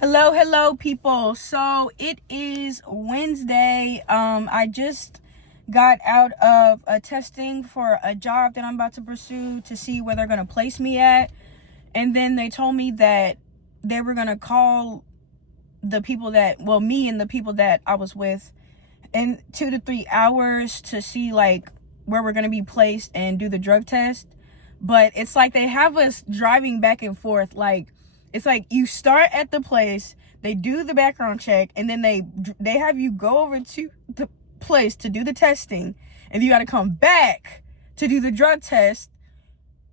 Hello, people. So it is Wednesday. I just got out of a testing for a job that I'm about to pursue to see where they're gonna place me at, and then they told me that they were gonna call me and the people that I was with in 2 to 3 hours to see like where we're gonna be placed and do the drug test. But it's like they have us driving back and forth. Like, it's like you start at the place, they do the background check, and then they have you go over to the place to do the testing, and you got to come back to do the drug test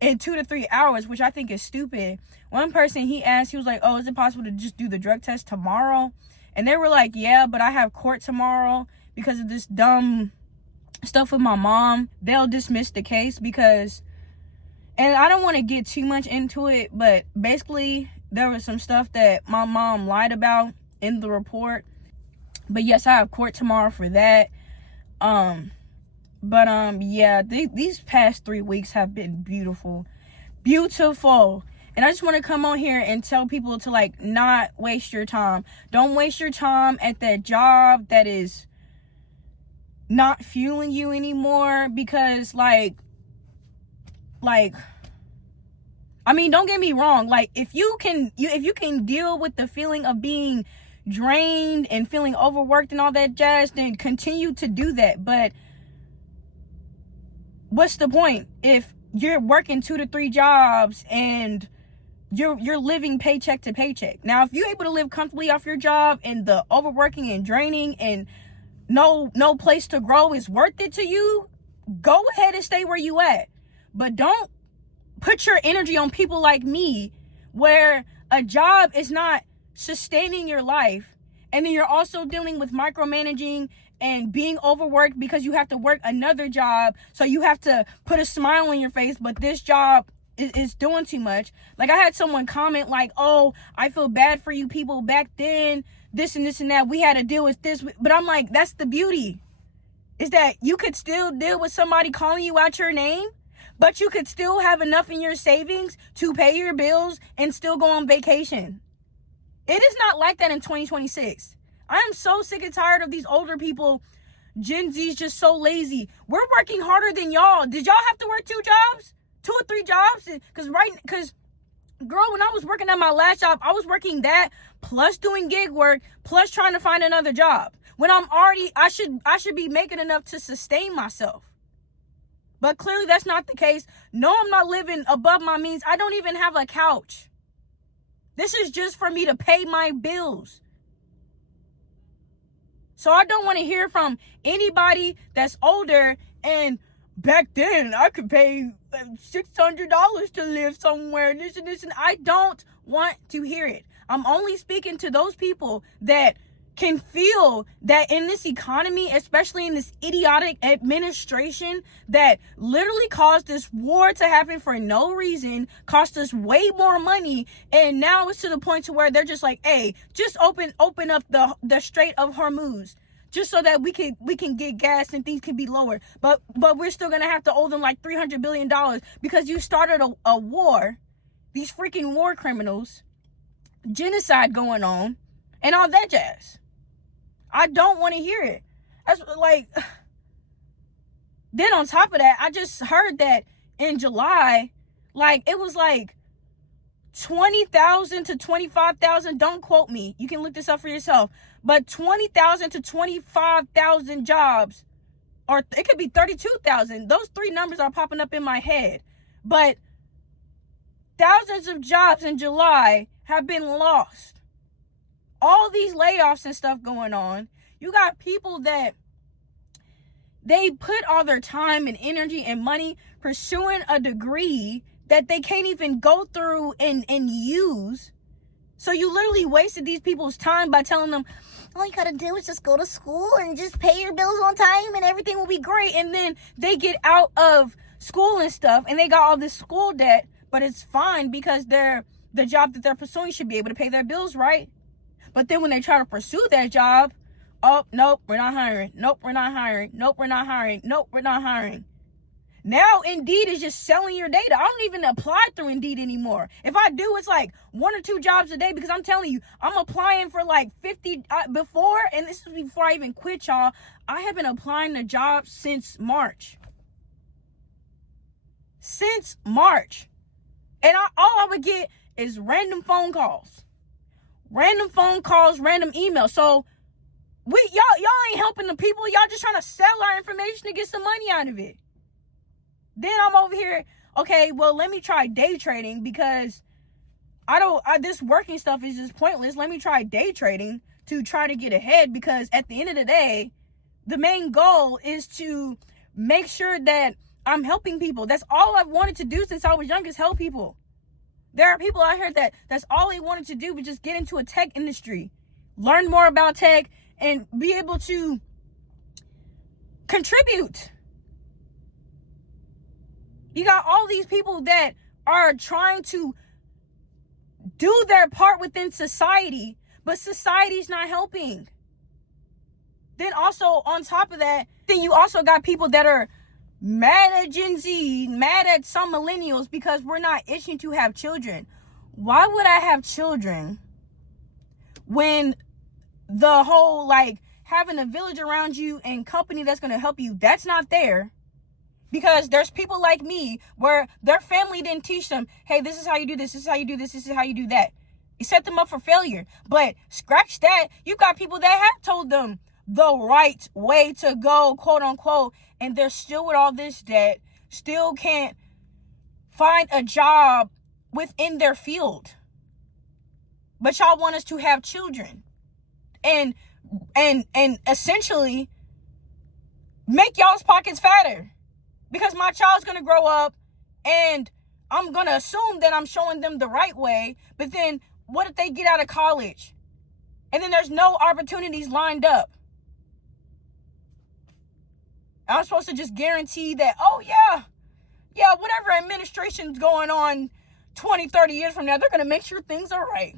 in 2 to 3 hours, which I think is stupid. One person, he was like, oh, is it possible to just do the drug test tomorrow? And they were like, yeah, but I have court tomorrow because of this dumb stuff with my mom. They'll dismiss the case because, and I don't want to get too much into it, but basically there was some stuff that my mom lied about in the report. But yes, I have court tomorrow for that. Yeah, these past 3 weeks have been beautiful. And I just want to come on here and tell people to like not waste your time. Don't waste your time at that job that is not fueling you anymore, because I mean, don't get me wrong. Like, if you can deal with the feeling of being drained and feeling overworked and all that jazz, then continue to do that. But what's the point if you're working 2 to 3 jobs and you're living paycheck to paycheck? Now, if you're able to live comfortably off your job and the overworking and draining and no place to grow is worth it to you, go ahead and stay where you at. But don't put your energy on people like me, where a job is not sustaining your life, and then you're also dealing with micromanaging and being overworked because you have to work another job, so you have to put a smile on your face, but this job is doing too much. Like, I had someone comment like, oh, I feel bad for you people back then, this and this and that, we had to deal with this. But I'm like, that's the beauty, is that you could still deal with somebody calling you out your name, but you could still have enough in your savings to pay your bills and still go on vacation. It is not like that in 2026. I am so sick and tired of these older people. Gen Z's just so lazy. We're working harder than y'all. Did y'all have to work 2 jobs? 2 or 3 jobs? Because girl, when I was working at my last job, I was working that plus doing gig work plus trying to find another job. When I should be making enough to sustain myself. But clearly that's not the case. No, I'm not living above my means. I don't even have a couch. This is just for me to pay my bills. So I don't want to hear from anybody that's older and back then I could pay $600 to live somewhere, this and this, and I don't want to hear it. I'm only speaking to those people that can feel that in this economy, especially in this idiotic administration that literally caused this war to happen for no reason, cost us way more money, and now it's to the point to where they're just like, hey, just open up the Strait of Hormuz, just so that we can get gas and things can be lower. But we're still gonna have to owe them like $300 billion because you started a war, these freaking war criminals, genocide going on, and all that jazz. I don't want to hear it. That's like, then on top of that, I just heard that in July, like, it was like 20,000 to 25,000. Don't quote me. You can look this up for yourself. But 20,000 to 25,000 jobs, or it could be 32,000. Those 3 numbers are popping up in my head. But thousands of jobs in July have been lost. All these layoffs and stuff going on. You got people that they put all their time and energy and money pursuing a degree that they can't even go through and use. So you literally wasted these people's time by telling them, all you gotta do is just go to school and just pay your bills on time and everything will be great. And then they get out of school and stuff and they got all this school debt, but it's fine because the job that they're pursuing should be able to pay their bills, right? But then when they try to pursue that job, oh, nope, we're not hiring. Nope, we're not hiring. Nope, we're not hiring. Nope, we're not hiring. Now Indeed is just selling your data. I don't even apply through Indeed anymore. If I do, it's like 1 or 2 jobs a day, because I'm telling you, I'm applying for like 50 before, and this is before I even quit, y'all. I have been applying to jobs since March. Since March. And all I would get is random phone calls. Random phone calls, random emails. So y'all ain't helping the people. Y'all just trying to sell our information to get some money out of it. Then I'm over here, okay, well, let me try day trading, because this working stuff is just pointless. Let me try day trading to try to get ahead, because at the end of the day, the main goal is to make sure that I'm helping people. That's all I've wanted to do since I was young, is help people. There are people out here that's all they wanted to do was just get into a tech industry, learn more about tech, and be able to contribute. You got all these people that are trying to do their part within society, but society's not helping. Then also, on top of that, then you also got people that are mad at Gen Z, mad at some millennials because we're not itching to have children. Why would I have children when the whole, like, having a village around you and company that's going to help you, that's not there? Because there's people like me where their family didn't teach them, hey, this is how you do this is how you do this is how you do that. It set them up for failure. But scratch that, you got people that have told them the right way to go, quote unquote, and they're still with all this debt, still can't find a job within their field. But y'all want us to have children and essentially make y'all's pockets fatter. Because my child's going to grow up and I'm going to assume that I'm showing them the right way. But then what if they get out of college and then there's no opportunities lined up? I'm supposed to just guarantee that, oh yeah, whatever administration's going on 20, 30 years from now, they're going to make sure things are right.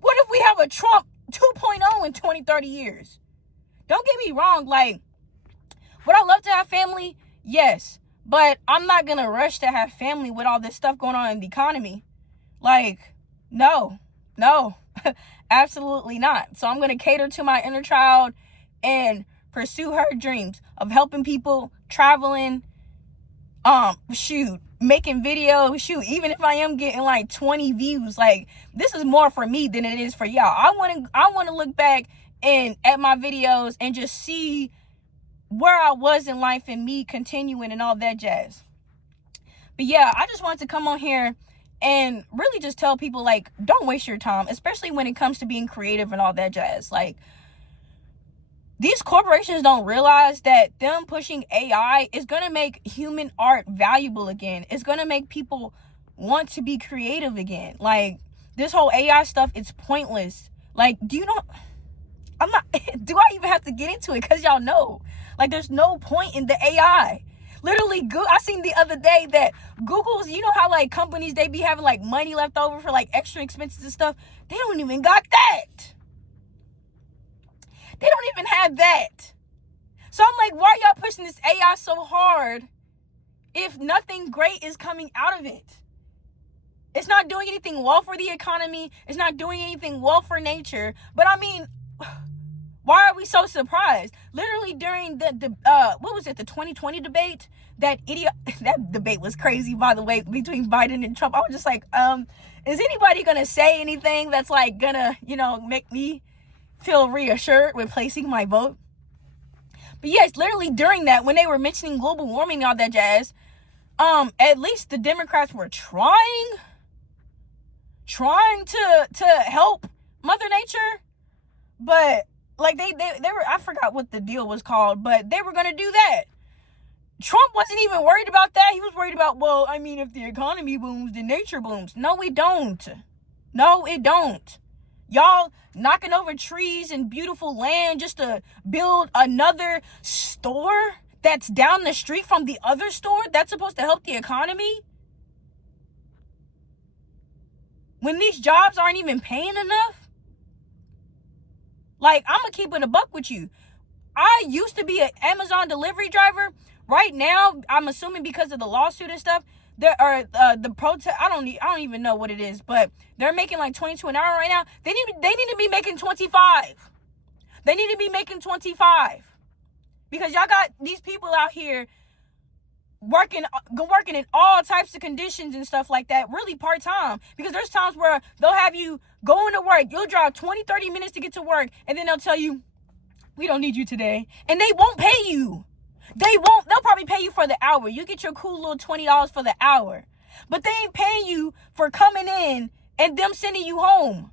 What if we have a Trump 2.0 in 20, 30 years? Don't get me wrong. Like, would I love to have family? Yes, but I'm not going to rush to have family with all this stuff going on in the economy. Like, no, absolutely not. So I'm going to cater to my inner child and pursue her dreams of helping people, traveling, making videos, even if I am getting like 20 views, like, this is more for me than it is for y'all. I want to look back at my videos and just see where I was in life and me continuing and all that jazz. But yeah, I just wanted to come on here and really just tell people, like, don't waste your time, especially when it comes to being creative and all that jazz. Like, these corporations don't realize that them pushing AI is going to make human art valuable again. It's going to make people want to be creative again. Like, this whole AI stuff, it's pointless. Like, do I even have to get into it? Because y'all know. Like, there's no point in the AI. Literally, I seen the other day that Google's, you know how, like, companies, they be having, like, money left over for, like, extra expenses and stuff? They don't even got that. They don't even have that. So I'm like, why are y'all pushing this AI so hard if nothing great is coming out of it? It's not doing anything well for the economy. It's not doing anything well for nature. But I mean, why are we so surprised? Literally during the 2020 debate, that debate was crazy, by the way, between Biden and Trump. I was just like, is anybody gonna say anything that's like gonna, make me feel reassured with placing my vote? But yes, literally during that, when they were mentioning global warming and all that jazz, at least the Democrats were trying to help Mother Nature, but like they were, I forgot what the deal was called, but they were going to do that. Trump wasn't even worried about that. He was worried about, well, I mean, if the economy booms, then nature booms. No, it don't. Y'all knocking over trees and beautiful land just to build another store that's down the street from the other store that's supposed to help the economy, when these jobs aren't even paying enough. Like, I'm gonna keep it a buck with you. I used to be an Amazon delivery driver. Right now, I'm assuming because of the lawsuit and stuff, there are the protest. I don't even know what it is, but they're making like 22 an hour right now. They need to be making 25. They need to be making 25 because y'all got these people out here working in all types of conditions and stuff like that, really part-time, because there's times where they'll have you going to work, you'll drive 20-30 minutes to get to work, and then they'll tell you, we don't need you today, and they won't pay you. They'll probably pay you for the hour. You get your cool little $20 for the hour, but they ain't paying you for coming in and them sending you home.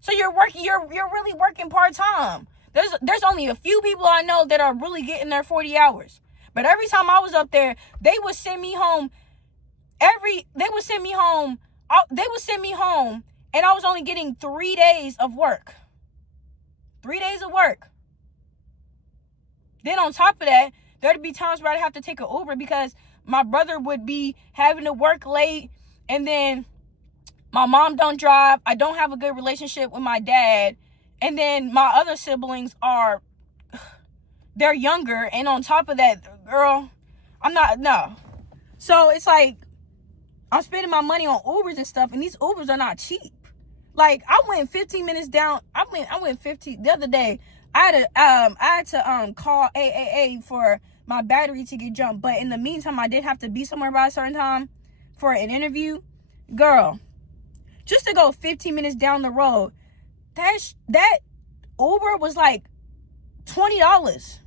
So you're really working part-time. There's only a few people I know that are really getting their 40 hours. But every time I was up there, they would send me home, and I was only getting 3 days of work. 3 days of work. Then on top of that, there'd be times where I'd have to take an Uber because my brother would be having to work late, and then my mom don't drive. I don't have a good relationship with my dad, and then my other siblings they're younger, and on top of that, girl, no. So it's like, I'm spending my money on Ubers and stuff, and these Ubers are not cheap. Like, I went 15 minutes down, I went 15, the other day, I had to call AAA for my battery to get jumped, but in the meantime, I did have to be somewhere by a certain time for an interview. Girl, just to go 15 minutes down the road, that Uber was like $20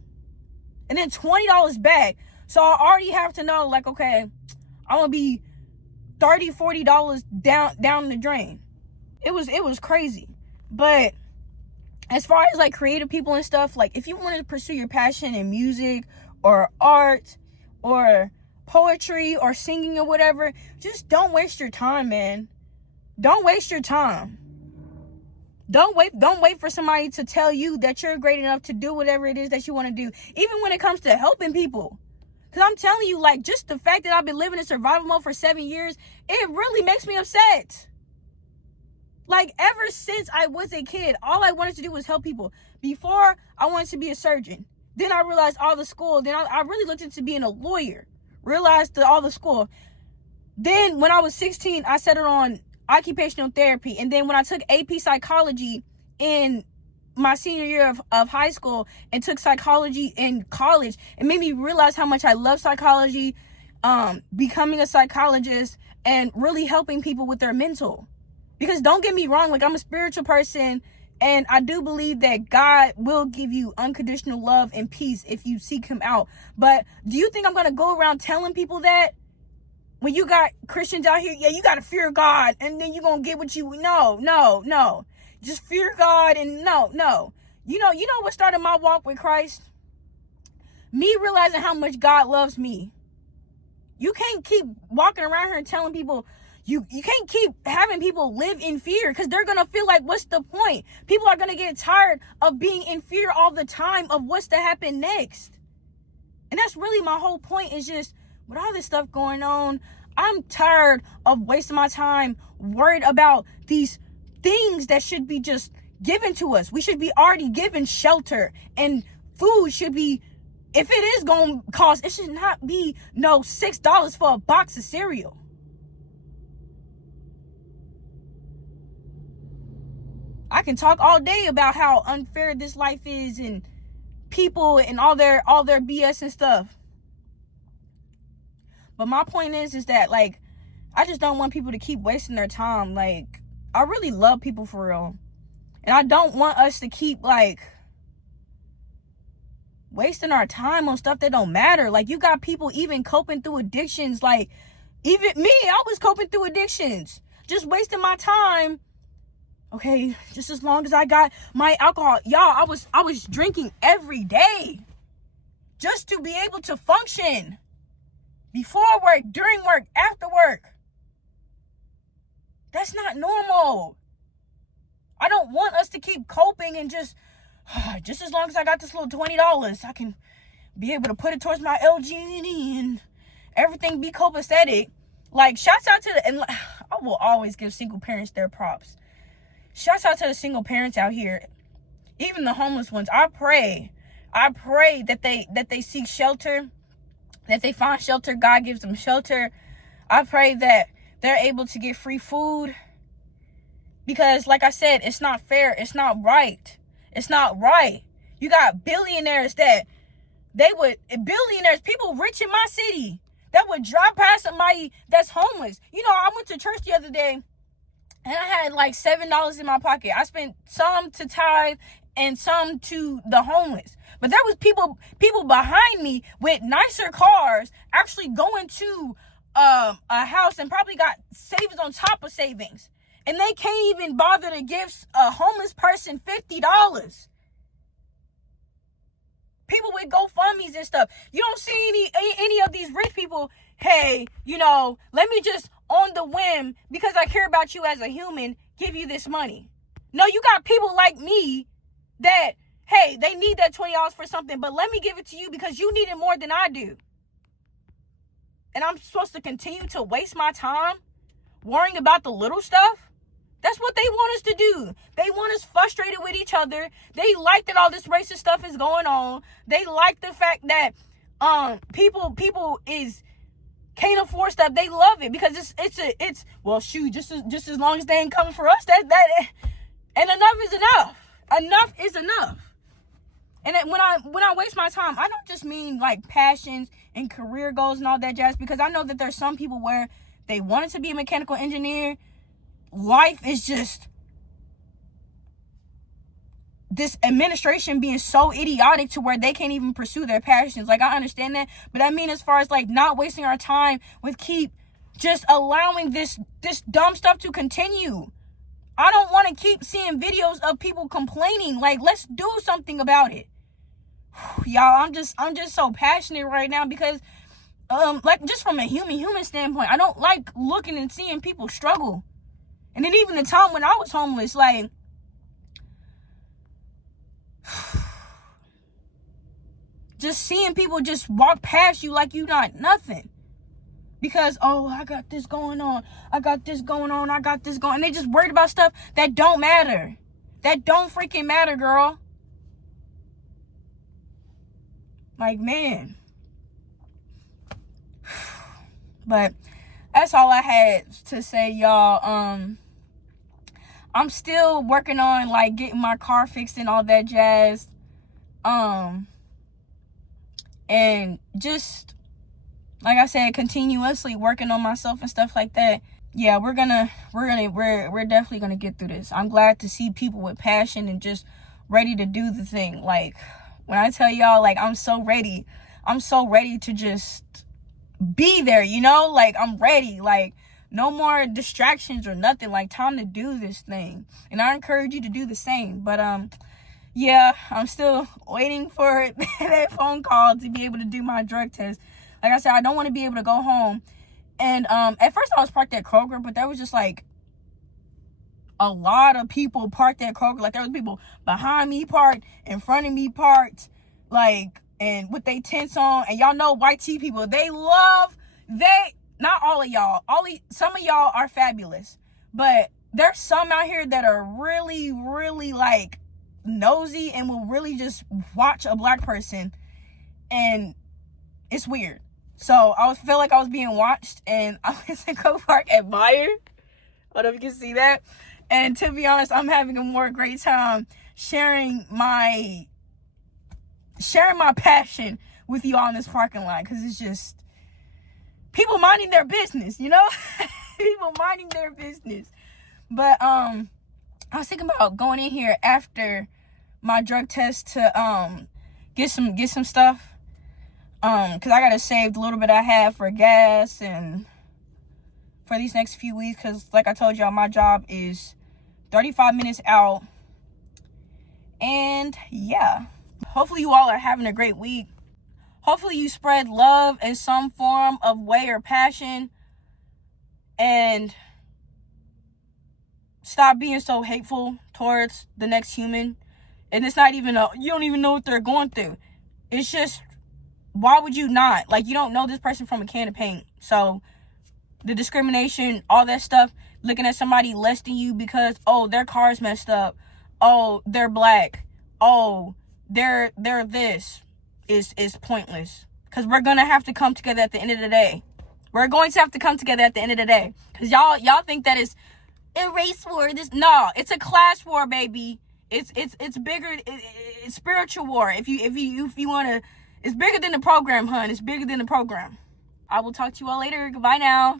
and then $20 back. So I already have to know, like, okay, I'm gonna be $30-$40 down the drain. It was crazy. But as far as like creative people and stuff, like if you want to pursue your passion in music or art or poetry or singing or whatever, just don't waste your time, man. Don't waste your time. Don't wait for somebody to tell you that you're great enough to do whatever it is that you want to do. Even when it comes to helping people. Because I'm telling you, like, just the fact that I've been living in survival mode for 7 years, it really makes me upset. Like, ever since I was a kid, all I wanted to do was help people. Before, I wanted to be a surgeon. Then I realized all the school. Then I really looked into being a lawyer. Realized all the school. Then, when I was 16, I settled on occupational therapy. And then when I took AP psychology in my senior year of high school and took psychology in college, it made me realize how much I love psychology, becoming a psychologist, and really helping people with their mental. Because don't get me wrong, like, I'm a spiritual person, and I do believe that God will give you unconditional love and peace if you seek him out. But do you think I'm going to go around telling people that? When you got Christians out here, yeah, you got to fear God, and then you're going to get what you... No. Just fear God, and no. You know what started my walk with Christ? Me realizing how much God loves me. You can't keep walking around here and telling people... You can't keep having people live in fear, because they're going to feel like, what's the point? People are going to get tired of being in fear all the time of what's to happen next. And that's really my whole point, is just... with all this stuff going on, I'm tired of wasting my time worried about these things that should be just given to us. We should be already given shelter, and food should be, if it is going to cost, it should not be no $6 for a box of cereal. I can talk all day about how unfair this life is, and people and all their BS and stuff. But my point is that, like, I just don't want people to keep wasting their time. Like, I really love people for real. And I don't want us to keep, like, wasting our time on stuff that don't matter. Like, you got people even coping through addictions. Like, even me, I was coping through addictions. Just wasting my time. Okay, just as long as I got my alcohol. Y'all, I was drinking every day. Just to be able to function. Before work, during work, after work. That's not normal. I don't want us to keep coping and just as long as I got this little $20, I can be able to put it towards my LG and everything be copacetic. Like, shouts out to and I will always give single parents their props. Shouts out to the single parents out here, even the homeless ones. I pray I pray that they seek shelter, that they find shelter. God gives them shelter. I pray that they're able to get free food, because like I said, it's not fair. It's not right. It's not right. You got billionaires people rich in my city, that would drive past somebody that's homeless. I went to church the other day and I had like $7 in my pocket. I spent some to tithe and some to the homeless. But there was people behind me with nicer cars actually going to a house and probably got savings on top of savings. And they can't even bother to give a homeless person $50. People with GoFundMes and stuff. You don't see any of these rich people, hey, let me just on the whim, because I care about you as a human, give you this money. No, you got people like me that, hey, they need that $20 for something, but let me give it to you because you need it more than I do. And I'm supposed to continue to waste my time worrying about the little stuff? That's what they want us to do. They want us frustrated with each other. They like that all this racist stuff is going on. They like the fact that people can't afford stuff. They love it because it's well, shoot, just as long as they ain't coming for us, that and enough is enough. Enough is enough. And when I waste my time, I don't just mean like passions and career goals and all that jazz, because I know that there's some people where they wanted to be a mechanical engineer. Life is just this administration being so idiotic to where they can't even pursue their passions. Like, I understand that, but I mean, as far as like not wasting our time with keep just allowing this dumb stuff to continue. I don't want to keep seeing videos of people complaining. Like, let's do something about it. Y'all, I'm just so passionate right now because like, just from a human standpoint, I don't like looking and seeing people struggle. And then even the time when I was homeless, like, just seeing people just walk past you like you not nothing. Because, oh, I got this going on. I got this going on. I got this going. And they just worried about stuff that don't matter. That don't freaking matter, girl. Like, man. But that's all I had to say, y'all. I'm still working on like getting my car fixed and all that jazz. And just like I said, continuously working on myself and stuff like that. Yeah, we're definitely gonna get through this. I'm glad to see people with passion and just ready to do the thing. Like, when I tell y'all, like, I'm so ready to just be there, like, I'm ready. Like, no more distractions or nothing. Like, time to do this thing. And I encourage you to do the same. But yeah, I'm still waiting for that phone call to be able to do my drug test. Like I said, I don't want to be able to go home. And at first I was parked at Kroger, but there was just like a lot of people parked at Kroger. Like, there was people behind me parked, in front of me parked, like, and with their tents on. And y'all know white tea people, not all of y'all, some of y'all are fabulous, but there's some out here that are really, really like nosy and will really just watch a black person, and it's weird. So I feel like I was being watched, and I went to go park at Meyer. I don't know if you can see that. And to be honest, I'm having a more great time sharing my passion with you all in this parking lot, because it's just people minding their business, people minding their business. But I was thinking about going in here after my drug test to get some stuff, because I gotta save the little bit I have for gas and for these next few weeks, because like I told y'all, my job is 35 minutes out. And yeah, hopefully you all are having a great week. Hopefully you spread love in some form of way or passion, and stop being so hateful towards the next human. And it's not even you don't even know what they're going through. It's just, why would you not? Like, you don't know this person from a can of paint. So the discrimination, all that stuff, looking at somebody less than you because, oh, their car's messed up, oh, they're black, oh, their this is pointless, because we're gonna have to come together at the end of the day. We're going to have to come together at the end of the day, because y'all think that it's a race war. No, it's a class war, baby. It's bigger. It's spiritual war. If you want to, it's bigger than the program, hun. It's bigger than the program. I will talk to you all later. Goodbye now.